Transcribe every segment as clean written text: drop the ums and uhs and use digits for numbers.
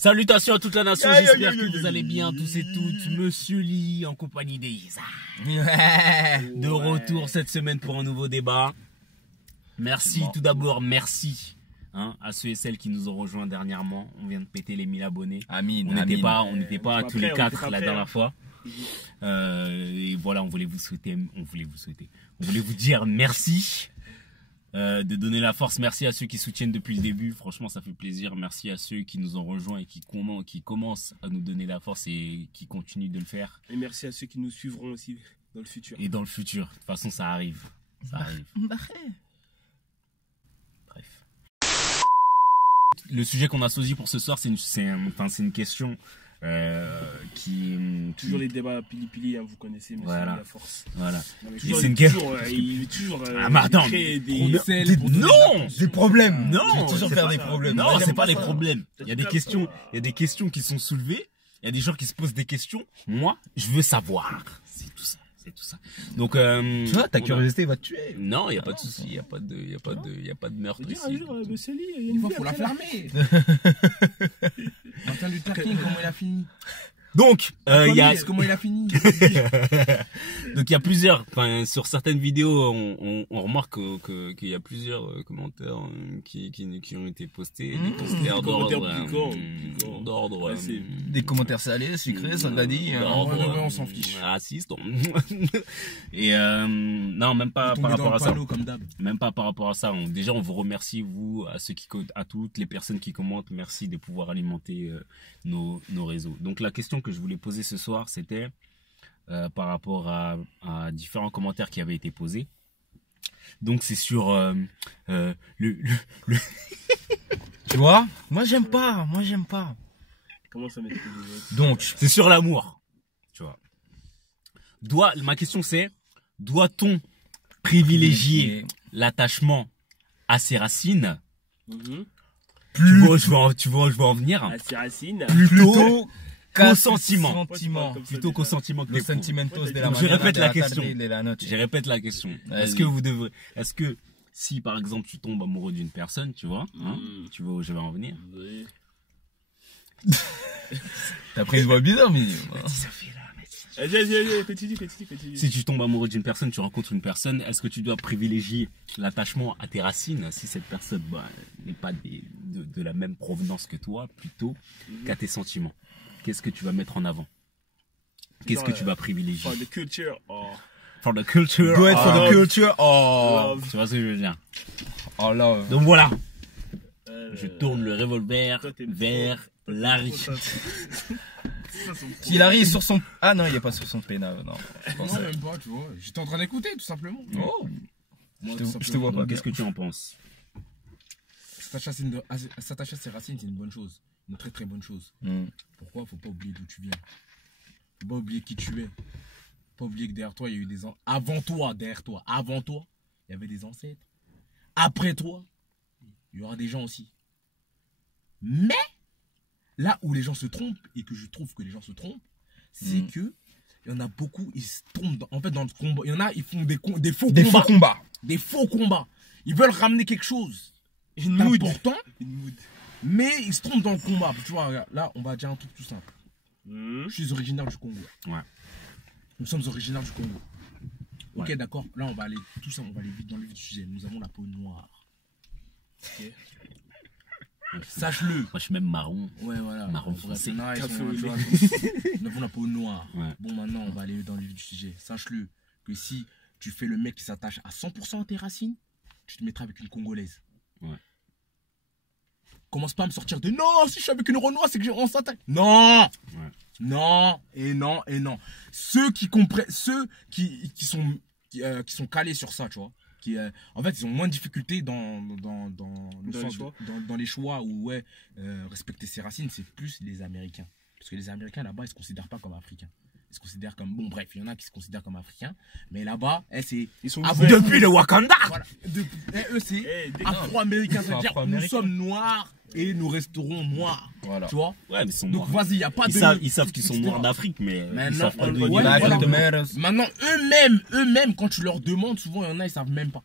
Salutations à toute la nation, j'espère que vous allez bien tous et toutes. Monsieur Lee en compagnie d'Isa. De retour cette semaine pour un nouveau débat. Merci tout d'abord, merci à ceux et celles qui nous ont rejoints dernièrement. On vient de péter les 1000 abonnés. Amine, on n'était pas tous les 4 la dernière fois. Et voilà, on voulait vous dire merci. De donner la force, merci à ceux qui soutiennent depuis le début, franchement ça fait plaisir, merci à ceux qui nous ont rejoints et qui commencent à nous donner la force et qui continuent de le faire. Et merci à ceux qui nous suivront aussi dans le futur. Et dans le futur, de toute façon ça arrive, Bref. Le sujet qu'on a choisi pour ce soir, c'est une question qui toujours les débats pili-pili, vous connaissez, mais voilà. La force. Voilà. Et c'est une question. Il toujours ah, mais attends, des problèmes. Non, je vais toujours faire des problèmes. Non, c'est pas des problèmes. Il y a des questions qui sont soulevées. Il y a des gens qui se posent des questions. Moi, je veux savoir. C'est tout ça. Donc, tu vois, ta curiosité va te tuer. Non, il n'y a pas de souci. Il n'y a pas de meurtre ici. Il faut la fermer. Martin Luther King, comment il a fini? Donc, comment il a fini? Donc il y a plusieurs, sur certaines vidéos, on remarque qu'il y a plusieurs commentaires qui ont été postés, des commentaires d'ordre, des commentaires salés, sucrés, ça l'a dit, on s'en fiche. Raciste. Et non, même pas par rapport à ça. Même pas par rapport à ça. Déjà, on vous remercie vous, à toutes les personnes qui commentent. Merci de pouvoir alimenter nos réseaux. Donc la question que je voulais poser ce soir, c'était par rapport à différents commentaires qui avaient été posés. Donc c'est sur Tu vois, moi j'aime pas. Comment ça m'est Donc c'est sur l'amour. Tu vois. Ma question c'est, doit-on privilégier l'attachement à ses racines? Tu vois, je veux en venir. À ses racines. Plutôt qu'au sentiment. Plutôt qu'au sentiment que les sentiments de la je répète la question. Est-ce que si par exemple tu tombes amoureux d'une personne, tu vois, tu vois où je vais en venir? Oui. T'as pris une voix bizarre, mais Continue. Si tu tombes amoureux d'une personne, tu rencontres une personne, est-ce que tu dois privilégier l'attachement à tes racines si cette personne n'est pas de la même provenance que toi, plutôt qu'à tes sentiments? Qu'est-ce que tu vas mettre en avant? Qu'est-ce que tu vas privilégier? For the culture. For the culture. Do it for the culture. Tu vois ce que je veux dire? Oh là. Donc voilà. Je tourne le revolver vers Larry. Si Larry est sur son... Ah non, il est pas sur son pénal. Non, non, même pas, tu vois. J'étais en train d'écouter, tout simplement. Oh. Moi, je te vois pas. Qu'est-ce que tu en penses? S'attacher à ses racines, c'est une bonne chose. Une très très bonne chose. Pourquoi? Faut pas oublier d'où tu viens. Faut pas oublier qui tu es. Faut pas oublier que derrière toi, il y a eu des... Avant toi, il y avait des ancêtres. Après toi, il y aura des gens aussi. Mais, là où les gens se trompent, et que je trouve que les gens se trompent, c'est que il y en a beaucoup, ils se trompent. En fait, dans le combat, il y en a, ils font des faux combats. Des faux combats. Ils veulent ramener quelque chose d'important, mais ils se trompent dans le combat. Tu vois, là, on va dire un truc tout simple. Je suis originaire du Congo. Ouais. Nous sommes originaires du Congo. Ok, d'accord. Là, on va aller vite dans le vif du sujet. Nous avons la peau noire. Ok. Sache-le. Moi, je suis même marron. Ouais, voilà. Marron foncé. Nous avons la peau noire. Ouais. Bon, maintenant, on va aller dans le vif du sujet. Sache-le que si tu fais le mec qui s'attache à 100% à tes racines, tu te mettras avec une Congolaise. Ouais. Commence pas à me sortir de non, si je suis avec une Renoir, c'est que on s'attaque. Non. Ouais. Non, et non, et non. Ceux qui comprennent, ceux qui sont calés sur ça, tu vois. En fait, ils ont moins de difficultés dans les choix où respecter ses racines, c'est plus les Américains. Parce que les Américains, là-bas, ils se considèrent pas comme Africains. Ils se considèrent comme... Bon, bref, il y en a qui se considèrent comme Africains. Mais là-bas, ils sont... Depuis le Wakanda. Voilà. Eux, c'est Afro-Américains. C'est-à-dire nous sommes noirs et nous resterons noirs. Voilà. Tu vois? Ouais, mais ils sont donc, noirs. vas-y, il n'y a pas de... Ils savent qu'ils sont noirs d'Afrique, mais ils savent pas de... Maintenant, eux-mêmes, quand tu leur demandes, souvent, il y en a, ils savent même pas.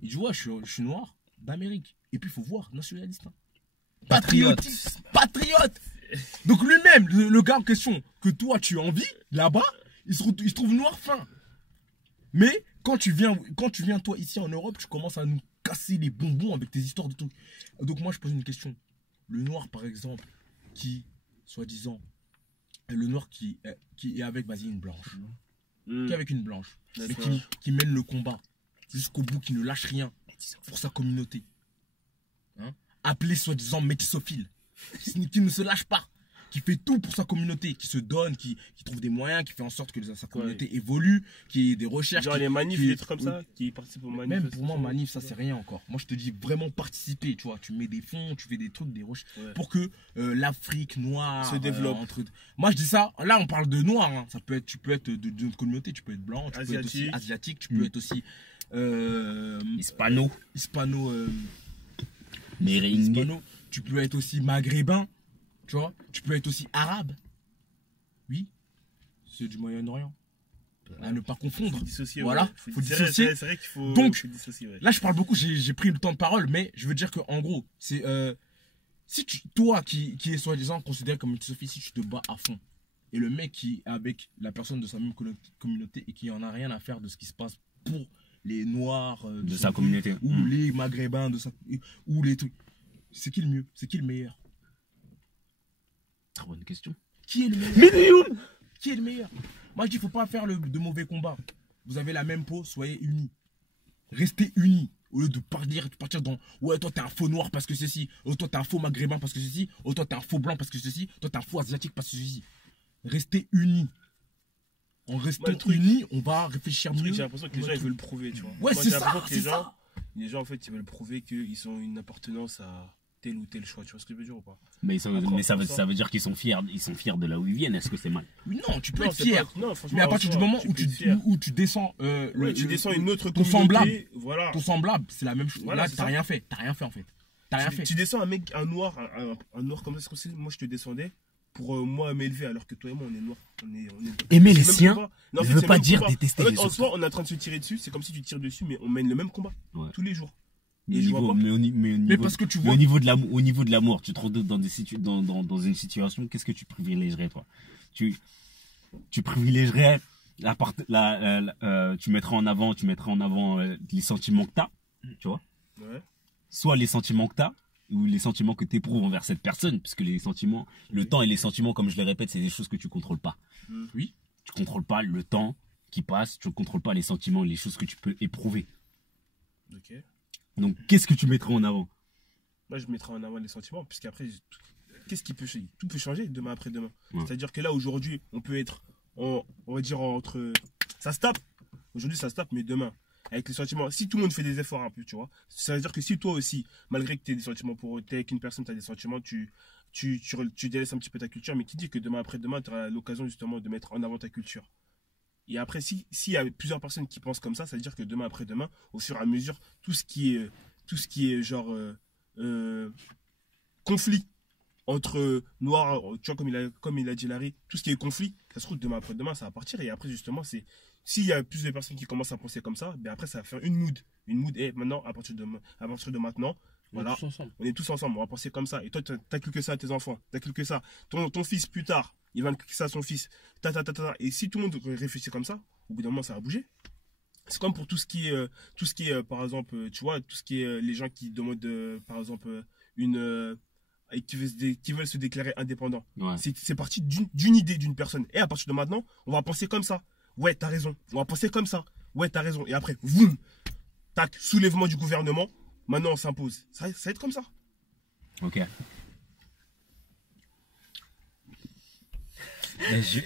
Ils disent, ouais, je suis noir d'Amérique. Et puis, il faut voir, nationaliste. Patriote. Donc lui-même, le gars en question que toi tu envies, là-bas, il se trouve noir fin. Mais quand tu viens toi ici en Europe, tu commences à nous casser les bonbons avec tes histoires de trucs. Donc moi je pose une question. Le noir par exemple, qui, soi-disant, le noir qui est avec, vas-y, une blanche. Qui est avec une blanche. Mais qui mène le combat jusqu'au bout, qui ne lâche rien pour sa communauté. Hein? Appelé soi-disant métissophile. Qui ne se lâche pas. Qui fait tout pour sa communauté, qui se donne, qui trouve des moyens, qui fait en sorte que sa communauté évolue, qui ait des recherches. Genre les manifs, des trucs comme ça, qui participent aux manifs. Même pour moi, manif, ça c'est rien encore. Moi je te dis vraiment participer, tu vois. Tu mets des fonds, tu fais des trucs, des recherches, pour que l'Afrique noire se développe. Moi je dis ça, là on parle de noir, hein. Ça peut être, tu peux être de notre communauté, tu peux être blanc, tu peux être aussi asiatique, tu peux être aussi hispano, hispano, tu peux être aussi maghrébin. Tu vois, tu peux être aussi arabe. Oui, c'est du Moyen-Orient. À ne pas confondre. Faut dissocier, voilà, faut dissocier. C'est vrai qu'il faut. Donc, dissocier, là, je parle beaucoup, j'ai pris le temps de parole, mais je veux dire que en gros, c'est si toi qui est soi-disant considéré comme une Sophie, si tu te bats à fond, et le mec qui est avec la personne de sa même communauté et qui en a rien à faire de ce qui se passe pour les noirs de sa communauté, ou les maghrébins ou les trucs, c'est qui le mieux, c'est qui le meilleur? Très bonne question. Qui est le meilleur? Qui est le meilleur? Moi je dis faut pas faire de mauvais combats. Vous avez la même peau, soyez unis. Restez unis. Au lieu de partir dans ouais toi t'es un faux noir parce que ceci, oh toi t'es un faux maghrébin parce que ceci, oh toi t'es un faux blanc parce que ceci, toi t'es un faux asiatique parce que ceci. Restez unis. En restant unis, on va réfléchir mieux. J'ai l'impression que les gens ils veulent prouver, tu vois. Ouais, c'est ça. Les gens en fait ils veulent prouver qu'ils ont une appartenance à tel ou tel choix, tu vois ce que je veux dire ou pas? Mais ça veut dire qu'ils sont fiers de là où ils viennent. Est-ce que c'est mal? Non, tu peux être fier. Mais à partir du moment où tu descends tu descends une autre ton semblable, voilà. Ton semblable, c'est la même chose. Voilà, là, t'as rien fait en fait. T'as rien fait. Tu descends un noir comme ça, moi je te descendais pour moi m'élever, alors que toi et moi on est noirs. Aimer les siens ne veut pas dire détester les autres. En soi, on est en train de se tirer dessus, c'est comme si tu tires dessus, mais on mène le même combat tous les jours. Mais parce que tu vois, au niveau de l'amour, tu te retrouves dans une situation, qu'est-ce que tu privilégierais toi? Tu privilégierais tu mettrais en avant les sentiments que t'as, tu vois? Ouais. Soit les sentiments que t'as ou les sentiments que t'éprouves envers cette personne, puisque les sentiments, le temps et les sentiments, comme je le répète, c'est des choses que tu contrôles pas. Oui. Tu contrôles pas le temps qui passe, tu contrôles pas les sentiments, les choses que tu peux éprouver. Ok. Donc, qu'est-ce que tu mettrais en avant? Moi, je mettrais en avant les sentiments, puisqu'après, qu'est-ce qui peut changer? Tout peut changer demain après demain. Ouais. C'est-à-dire que là, aujourd'hui, on peut être, on va dire, entre. Ça se tape. Aujourd'hui, ça se tape, mais demain, avec les sentiments, si tout le monde fait des efforts un peu, tu vois, ça veut dire que si toi aussi, malgré que tu aies des sentiments pour t'es avec une personne, tu as des sentiments, tu délaisses un petit peu ta culture, mais qui dit que demain après demain, tu auras l'occasion justement de mettre en avant ta culture. Et après, s'il y a plusieurs personnes qui pensent comme ça veut dire que demain après demain, au fur et à mesure, tout ce qui est genre conflit entre noirs, tu vois, comme il a dit Larry, tout ce qui est conflit, ça se trouve demain après demain, ça va partir. Et après, justement, s'il y a plus de personnes qui commencent à penser comme ça, ben après, ça va faire une mood. Et maintenant, à partir de maintenant, voilà, on est tous ensemble, on va penser comme ça. Et toi, t'inculques ça à tes enfants, t'inculques ça. Ton fils, plus tard, il va inculquer ça à son fils. Et si tout le monde réfléchit comme ça, au bout d'un moment, ça va bouger. C'est comme pour tout ce qui est, par exemple, tu vois, tout ce qui est les gens qui demandent, par exemple, qui veulent se déclarer indépendants. Ouais. C'est parti d'une idée d'une personne. Et à partir de maintenant, on va penser comme ça. Ouais, t'as raison. On va penser comme ça. Ouais, t'as raison. Et après, boum, tac, soulèvement du gouvernement. Maintenant, on s'impose. Ça va être comme ça. Ok. La vie.